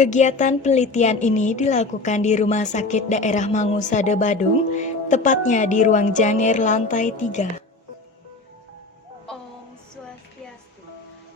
Kegiatan penelitian ini dilakukan di Rumah Sakit Daerah Mangusade Badung, tepatnya di ruang Janger lantai 3. Om Swastiastu.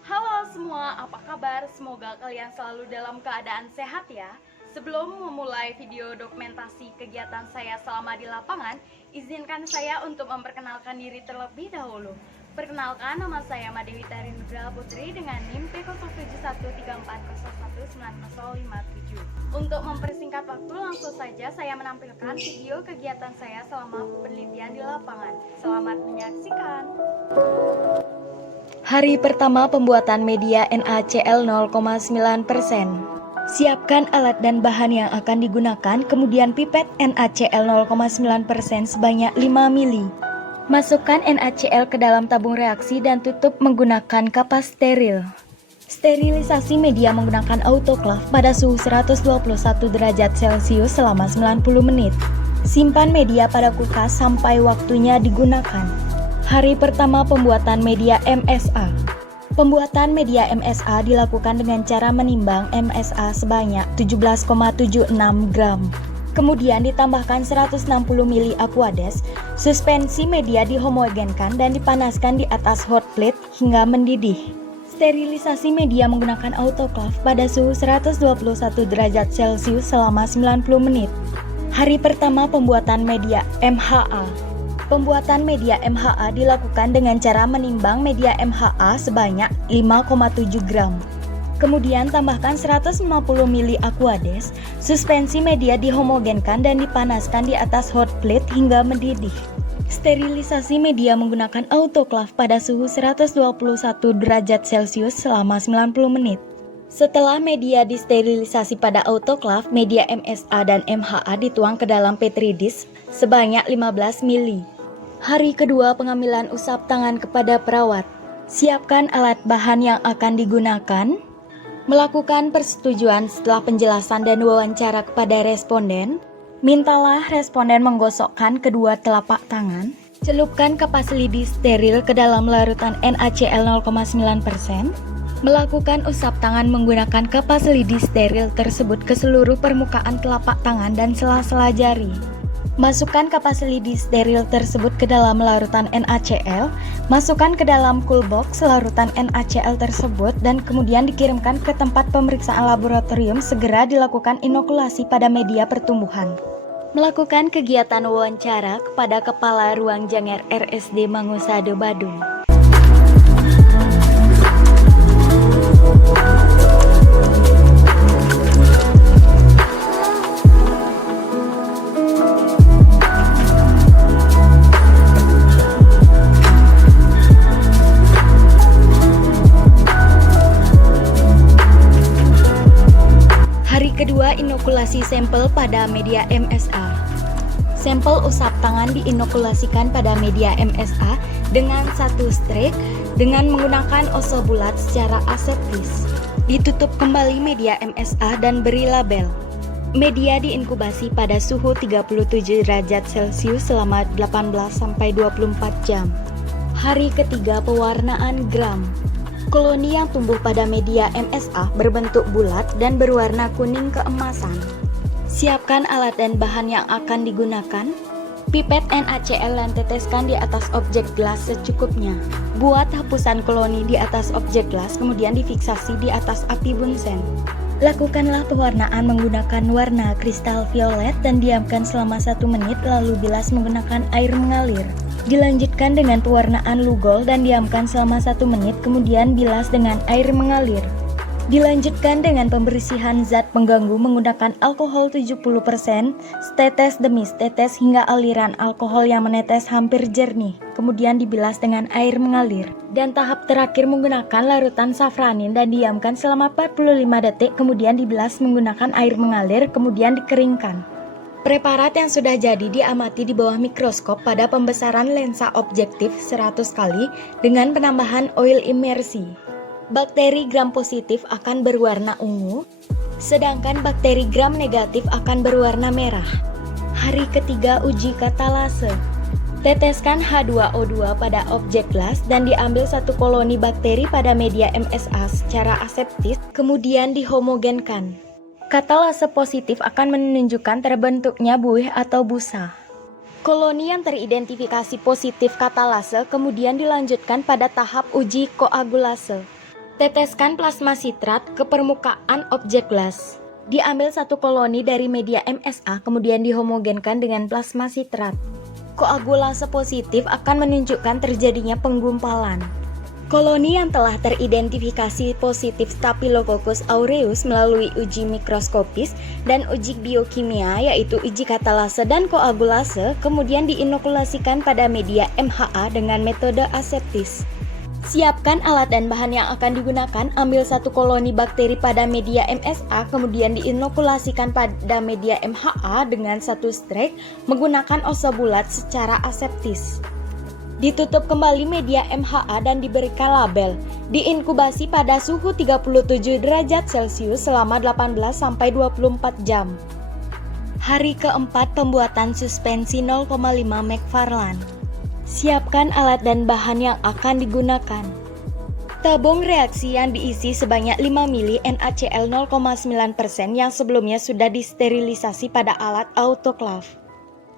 Halo semua, apa kabar? Semoga kalian selalu dalam keadaan sehat ya. Sebelum memulai video dokumentasi kegiatan saya selama di lapangan, izinkan saya untuk memperkenalkan diri terlebih dahulu. Perkenalkan, nama saya Madewi Tari Nugraha Putri dengan NIM P071341199057. Untuk mempersingkat waktu, langsung saja saya menampilkan video kegiatan saya selama penelitian di lapangan. Selamat menyaksikan. Hari pertama pembuatan media NaCl 0,9%. Siapkan alat dan bahan yang akan digunakan, kemudian pipet NaCl 0,9% sebanyak 5 mili. Masukkan NaCl ke dalam tabung reaksi dan tutup menggunakan kapas steril. Sterilisasi media menggunakan autoclave pada suhu 121 derajat Celcius selama 90 menit. Simpan media pada kulkas sampai waktunya digunakan. Hari pertama pembuatan media MSA. Pembuatan media MSA dilakukan dengan cara menimbang MSA sebanyak 17,76 gram. Kemudian ditambahkan 160 ml Aquades, suspensi media dihomogenkan dan dipanaskan di atas hot plate hingga mendidih. Sterilisasi media menggunakan autoclave pada suhu 121 derajat Celcius selama 90 menit. Hari pertama pembuatan media MHA. Pembuatan media MHA dilakukan dengan cara menimbang media MHA sebanyak 5,7 gram. Kemudian tambahkan 150 ml Aquades, suspensi media dihomogenkan dan dipanaskan di atas hot plate hingga mendidih. Sterilisasi media menggunakan autoclave pada suhu 121 derajat Celcius selama 90 menit. Setelah media disterilisasi pada autoclave, media MSA dan MHA dituang ke dalam petri dish sebanyak 15 ml. Hari kedua pengambilan usap tangan kepada perawat. Siapkan alat bahan yang akan digunakan. Melakukan persetujuan setelah penjelasan dan wawancara kepada responden. Mintalah responden menggosokkan kedua telapak tangan. Celupkan kapas lidi steril ke dalam larutan NaCl 0,9%. Melakukan usap tangan menggunakan kapas lidi steril tersebut ke seluruh permukaan telapak tangan dan sela-sela jari. Masukkan kapas lidi steril tersebut ke dalam larutan NaCl, masukkan ke dalam cool box larutan NaCl tersebut dan kemudian dikirimkan ke tempat pemeriksaan laboratorium. Segera dilakukan inokulasi pada media pertumbuhan. Melakukan kegiatan wawancara kepada Kepala Ruang Janger RSD Mangusade Badung. Kedua, inokulasi sampel pada media MSA. Sampel usap tangan diinokulasikan pada media MSA dengan satu strek dengan menggunakan oso bulat secara aseptis. Ditutup kembali media MSA dan beri label. Media diinkubasi pada suhu 37 derajat Celcius selama 18-24 jam. Hari ketiga pewarnaan gram. Koloni yang tumbuh pada media MSA berbentuk bulat dan berwarna kuning keemasan. Siapkan alat dan bahan yang akan digunakan. Pipet NaCl dan teteskan di atas objek gelas secukupnya. Buat hapusan koloni di atas objek gelas, kemudian difiksasi di atas api bunsen. Lakukanlah pewarnaan menggunakan warna kristal violet dan diamkan selama 1 menit, lalu bilas menggunakan air mengalir. Dilanjutkan dengan pewarnaan lugol dan diamkan selama 1 menit, kemudian bilas dengan air mengalir. Dilanjutkan dengan pembersihan zat pengganggu menggunakan alkohol 70%, setetes demi setetes hingga aliran alkohol yang menetes hampir jernih. Kemudian dibilas dengan air mengalir. Dan tahap terakhir menggunakan larutan safranin dan diamkan selama 45 detik, kemudian dibilas menggunakan air mengalir, kemudian dikeringkan. Preparat yang sudah jadi diamati di bawah mikroskop pada pembesaran lensa objektif 100 kali dengan penambahan oil imersi. Bakteri gram positif akan berwarna ungu, sedangkan bakteri gram negatif akan berwarna merah. Hari ketiga uji katalase. Teteskan H2O2 pada objek gelas dan diambil 1 koloni bakteri pada media MSA secara aseptis, kemudian dihomogenkan. Katalase positif akan menunjukkan terbentuknya buih atau busa. Koloni yang teridentifikasi positif katalase kemudian dilanjutkan pada tahap uji koagulase. Teteskan plasma sitrat ke permukaan objek gelas. Diambil satu koloni dari media MSA kemudian dihomogenkan dengan plasma sitrat. Koagulase positif akan menunjukkan terjadinya penggumpalan. Koloni yang telah teridentifikasi positif Staphylococcus aureus melalui uji mikroskopis dan uji biokimia yaitu uji katalase dan koagulase kemudian diinokulasikan pada media MHA dengan metode aseptis. Siapkan alat dan bahan yang akan digunakan, ambil satu koloni bakteri pada media MSA kemudian diinokulasikan pada media MHA dengan satu strek menggunakan oso bulat secara aseptis. Ditutup kembali media MHA dan diberikan label. Diinkubasi pada suhu 37 derajat Celcius selama 18-24 jam. Hari keempat pembuatan suspensi 0,5 McFarlane. Siapkan alat dan bahan yang akan digunakan. Tabung reaksi yang diisi sebanyak 5 ml NaCl 0,9% yang sebelumnya sudah disterilisasi pada alat autoklaf.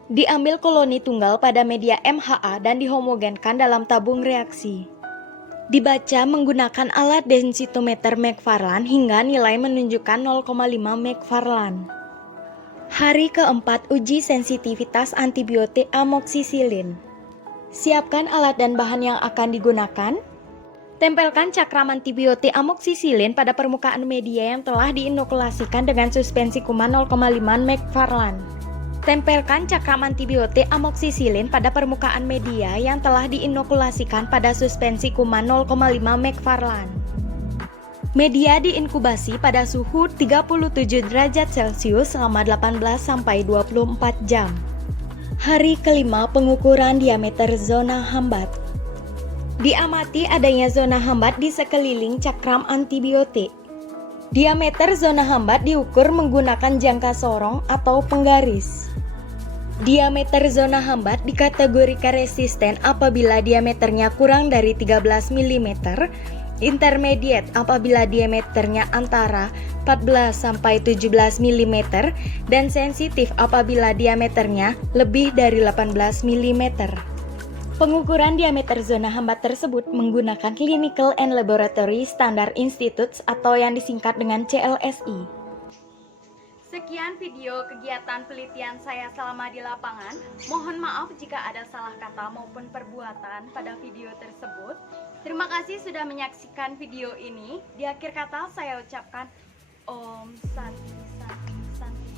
Diambil koloni tunggal pada media MHA dan dihomogenkan dalam tabung reaksi. Dibaca menggunakan alat densitometer McFarlane hingga nilai menunjukkan 0,5 McFarlane. Hari keempat uji sensitivitas antibiotik amoksisilin. Siapkan alat dan bahan yang akan digunakan. Tempelkan cakram antibiotik amoksisilin pada permukaan media yang telah diinokulasikan dengan suspensi kuman 0,5 McFarlane. Tempelkan cakram antibiotik amoksisilin pada permukaan media yang telah diinokulasikan pada suspensi kuman 0,5 McFarlane. Media diinkubasi pada suhu 37 derajat Celcius selama 18-24 jam. Hari kelima pengukuran diameter zona hambat. Diamati adanya zona hambat di sekeliling cakram antibiotik. Diameter zona hambat diukur menggunakan jangka sorong atau penggaris. Diameter zona hambat dikategorikan resisten apabila diameternya kurang dari 13 mm, intermediate apabila diameternya antara 14-17 mm, dan sensitif apabila diameternya lebih dari 18 mm. Pengukuran diameter zona hambat tersebut menggunakan Clinical and Laboratory Standard Institutes atau yang disingkat dengan CLSI. Sekian video kegiatan penelitian saya selama di lapangan. Mohon maaf jika ada salah kata maupun perbuatan pada video tersebut. Terima kasih sudah menyaksikan video ini. Di akhir kata saya ucapkan Om Santi Santi Santi